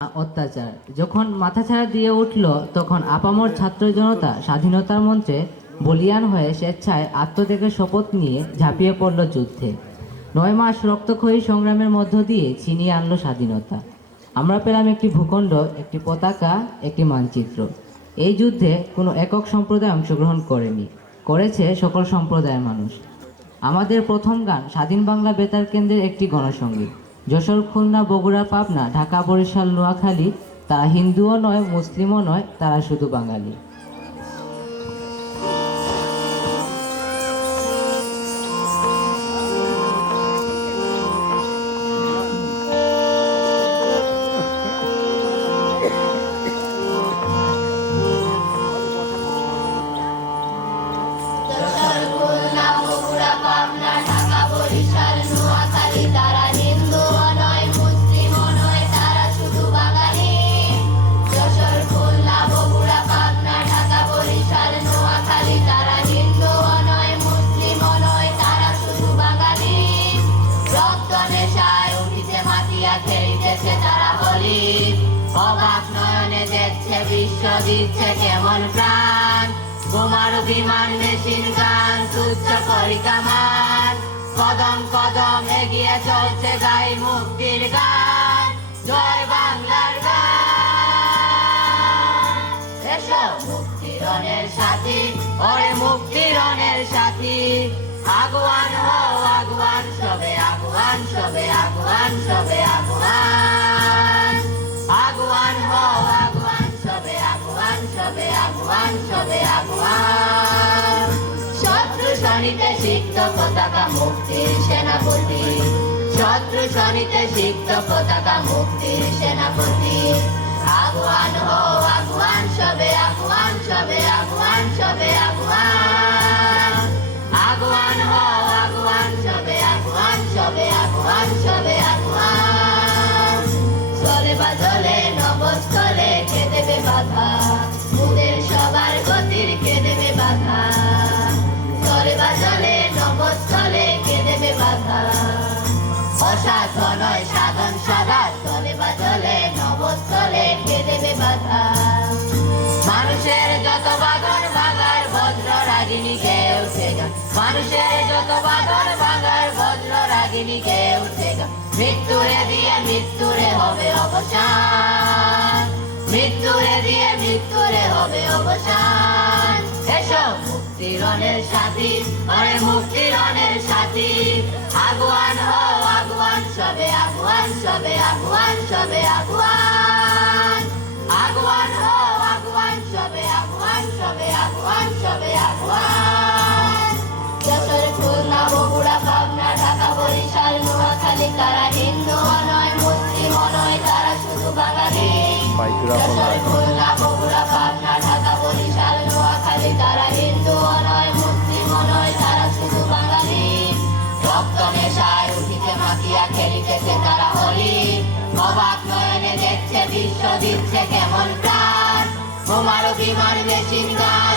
অত্যাচার যখন মাথাছাড়া দিয়ে উঠল, তখন আপামর ছাত্র জনতা স্বাধীনতার মন্ত্রে বলীয়ান হয়ে স্বেচ্ছায় আত্মত্যাগের শপথ নিয়ে ঝাঁপিয়ে পড়ল যুদ্ধে। 9 মাস রক্তক্ষয়ী সংগ্রামের মধ্য দিয়ে ছিনিয়ে আনলো স্বাধীনতা। আমরা পেলাম একটি ভূখণ্ড, একটি পতাকা, একটি মানচিত্র। এই যুদ্ধে কোনো একক সম্প্রদায় অংশগ্রহণ করেনি, করেছে সকল সম্প্রদায়ের মানুষ। আমাদের প্রথম গান স্বাধীন বাংলা বেতার কেন্দ্রের একটি গণসঙ্গীত। যশোর, খুলনা, বগুড়া, পাবনা, ঢাকা, বরিশাল, নোয়াখালী, তারা হিন্দুও নয়, মুসলিমও নয়, তারা শুধু বাঙালি। অবাক নয়নে দেখছে বিশ্ব, দিচ্ছে কেমন প্রাণ। বোমার বিমান, মেশিন গান, তুচ্ছ করি কামান। কদম কদম এগিয়ে চলছে, গাই মুক্তির গান। জয় বাংলার গান। এসো মুক্তিরণের সাথী, ওরে মুক্তিরণের সাথী। আগুয়ান হও আগুয়ান সবে, আগুয়ান সবে, আগুয়ান সবে, আগুয়ান। আগুয়ান হও আগুয়ান সবে, আগুয়ান সবে, আগুয়ান সবে, আগুয়ান। শত্রু শনিতে সিক্ত পতাকা, মুক্তির সেনাপতি। শত্রু শনিতে সিক্ত পতাকা, মুক্তির সেনাপতি। আগুয়ান হও আগুয়ান সবে, আগুয়ান সবে, আগুয়ান সবে, আগুয়ান। আগুয়ান হও আগুয়ান সবে, আগুয়ান সবে, আগুয়ান সবে, আগুয়ান। চলে বাজলে নবস্থলে কে দেবে বাধা, মুদের সবার গতির কে দেবে বাধা। চলে বাজলে নবস্থলে কে দেবে বাধা। অসাধ নয় সাধন সাধা, চলে বাজলে নবস্থলে কে দেবে বাধা। মানুষের যত বাঁধন ভাঙার বজ্র রাগিনী কে উঠে গা। মানুষের যত বাঁধন ভাঙার বজ্র রাগিনী কে উঠে গা। মৃত্যুরে দিয়ে মৃত্যুরে হবে অবসান। মৃত্যুরে দিয়ে মৃত্যুরে হবে অবসান। এসো মুক্তিরণের সাথী, আরে মুক্তিরণের সাথী। আগুয়ান হও আগুয়ান সবে, আগুয়ান সবে, আগুয়ান সবে, আগুয়ান। আগুয়ান হও আগুয়ান সবে, আগুয়ান সবে, আগুয়ান সবে, আগুয়ান। যশোর, খুলনা, বগুড়া, পাবনা, ঢাকা, বরিশাল, নোয়াখালী, তারা হিন্দু নয়, মুসলিম নয়, তারা শুধু বাঙালি। যশোর, খুলনা, বগুড়া, পাবনা, ঢাকা, বরিশাল, নোয়াখালী, তারা হিন্দু নয়, মুসলিম নয়, তারা শুধু বাঙালি। রক্ত নেশায় উঠিতে মাতিয়া, খেলিতেছে তারা হোলি। অবাক নয়নে দেখছে বিশ্ব, দিচ্ছে কেমন প্রাণ। বোমার বিমান, মেশিন গান,